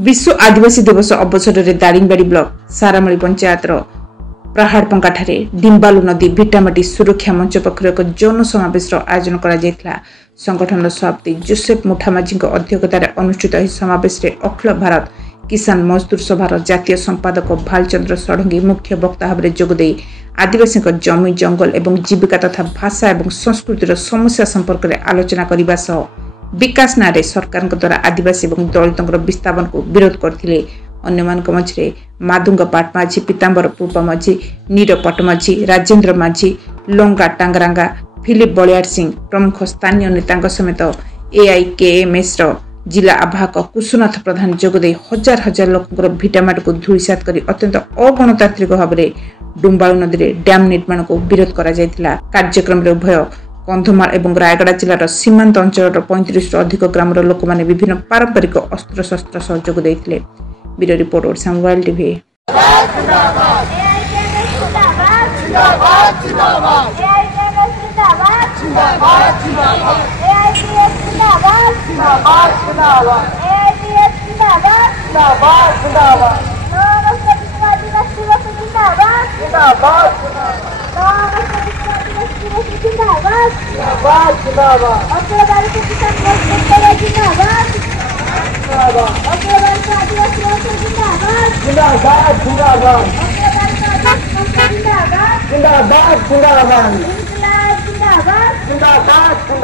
विश्व आदिवासी दिवस अवसर में दारिंगबाड़ी ब्लॉक सारामली पंचायत प्रहाड़पंका डिम्बालु नदी भिटामाटी सुरक्षा मंच पक्ष एक जनसमावेश आयोजन कर संगठन सभापति जोसेफ मुठामाझी अध्यक्षतार अनुष्ठित समावेश में अखिल भारत किसान मजदूर सभार जातीय संपादक भालचंद्र षडंगी मुख्य वक्ता भाव में जोगदे आदिवासी जमी जंगल और जीविका तथा भाषा और संस्कृतिर समस्या संपर्क में आलोचना करने सह विकास नारे सरकार द्वारा आदिवासी और दलित विस्थापन को विरोध करते अन्य मझे मादुंग पाटमाझी पीतांबर पूर्व माझी नीर पटमाझी राजेन्द्र माझी लंगा टांगरांगा फिलिप बलियार सिंह प्रमुख स्थानीय नेता समेत AIKMS जिला आवाहक कुशुनाथ प्रधान जोगदे हजार हजार लोक भिटामाटी को धूलिसात कर अत्यंत अगणतांत्रिक भाव में डुम्बाळु नदी में डैम निर्माण को विरोध करा जायतिला। कार्यक्रम में उभय कंधमाल और रायगड़ा जिलार सीमांत अंचल 35 अधिक ग्राम लोक मैंने विभिन्न पारंपरिक अस्त्र शस्त्र सह जोग देते। Bureau report Odisha mobile TV. जिंदाबाद